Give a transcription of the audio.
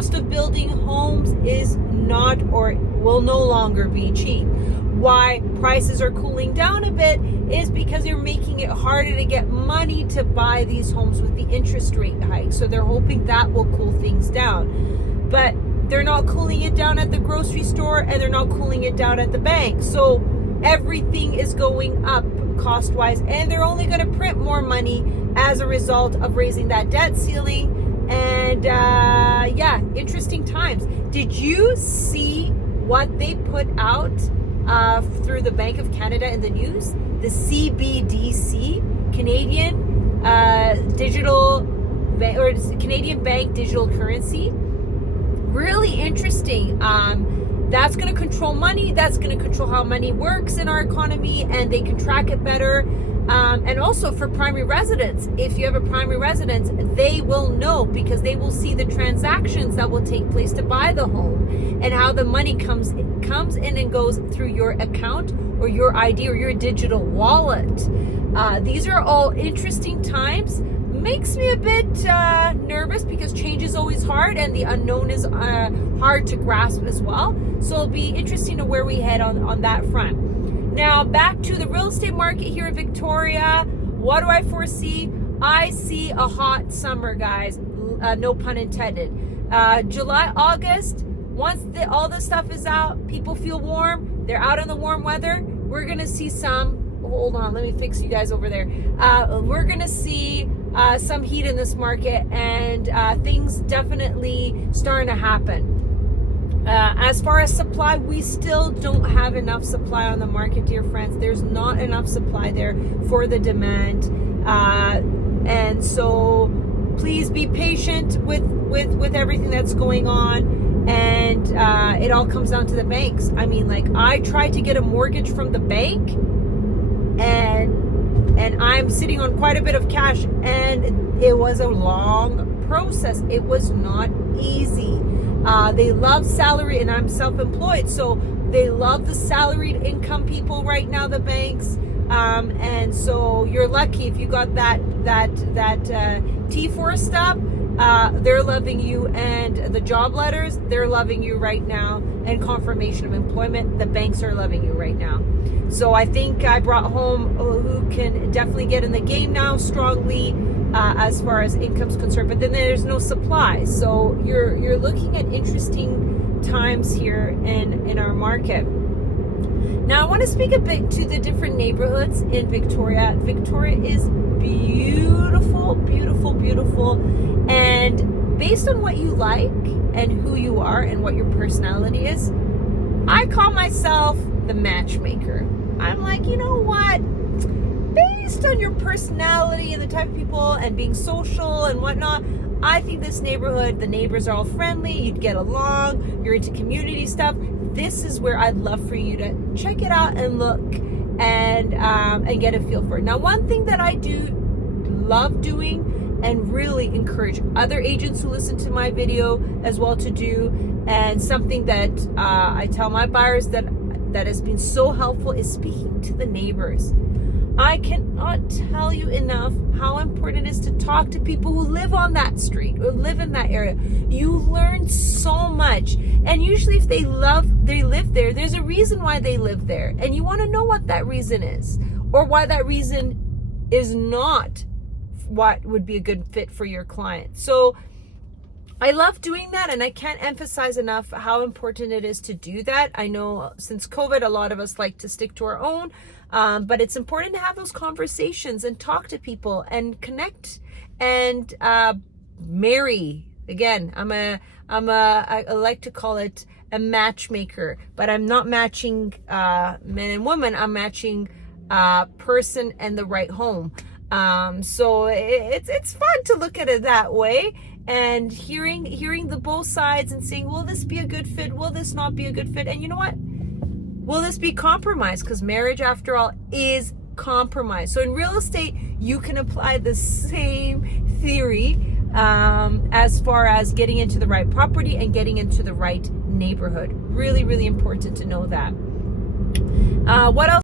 cost of building homes is not or will no longer be cheap. Why prices are cooling down a bit is because they're making it harder to get money to buy these homes with the interest rate hike. So they're hoping that will cool things down. But they're not cooling it down at the grocery store, and they're not cooling it down at the bank. So everything is going up cost-wise, and they're only going to print more money as a result of raising that debt ceiling. And yeah, interesting times. Did you see what they put out through the Bank of Canada in the news? The CBDC, Canadian Canadian Bank Digital Currency. Really interesting. That's going to control money. That's going to control how money works in our economy, and they can track it better. And also for primary residents, if you have a primary residence, they will know, because they will see the transactions that will take place to buy the home and how the money comes in and goes through your account or your ID or your digital wallet. These are all interesting times. Makes me a bit nervous because change is always hard, and the unknown is hard to grasp as well. So it'll be interesting to where we head on that front. Now back to the real estate market here in Victoria. What do I foresee? I see a hot summer, guys. No pun intended. July, August, once all this stuff is out, people feel warm, they're out in the warm weather, we're gonna see hold on, let me fix you guys over there. We're gonna see some heat in this market, and things definitely starting to happen. As far as supply, we still don't have enough supply on the market, dear friends. There's not enough supply there for the demand, and so please be patient with everything that's going on. And it all comes down to the banks. I mean, like, I tried to get a mortgage from the bank, and I'm sitting on quite a bit of cash, and it was a long process. It was not easy. They love salary, and I'm self-employed, so they love the salaried income people right now, the banks. And so you're lucky if you got that T4 stub. They're loving you, and the job letters, they're loving you right now, and confirmation of employment, the banks are loving you right now. So I think I brought home who can definitely get in the game now strongly as far as income's concerned, but then there's no supply. So you're looking at interesting times here in our market. Now I want to speak a bit to the different neighborhoods in Victoria. Victoria is beautiful, beautiful, beautiful. And based on what you like and who you are and what your personality is, I call myself the matchmaker. I'm like, you know what? Based on your personality and the type of people and being social and whatnot, I think this neighborhood, the neighbors are all friendly, you'd get along, you're into community stuff. This is where I'd love for you to check it out and look and get a feel for it. Now, one thing that I do love doing and really encourage other agents who listen to my video as well to do, and something that I tell my buyers that has been so helpful, is speaking to the neighbors. I cannot tell you enough how important it is to talk to people who live on that street or live in that area. You learn so much. And usually if they live there, there's a reason why they live there. And you want to know what that reason is, or why that reason is not what would be a good fit for your client. So I love doing that, and I can't emphasize enough how important it is to do that. I know since COVID, a lot of us like to stick to our own, but it's important to have those conversations and talk to people and connect and marry. Again, I like to call it a matchmaker, but I'm not matching men and women. I'm matching person and the right home. So it's fun to look at it that way. And hearing the both sides and saying, will this be a good fit? Will this not be a good fit? And you know what? Will this be compromise? Because marriage, after all, is compromise. So in real estate, you can apply the same theory as far as getting into the right property and getting into the right neighborhood. Really, really important to know that. What else?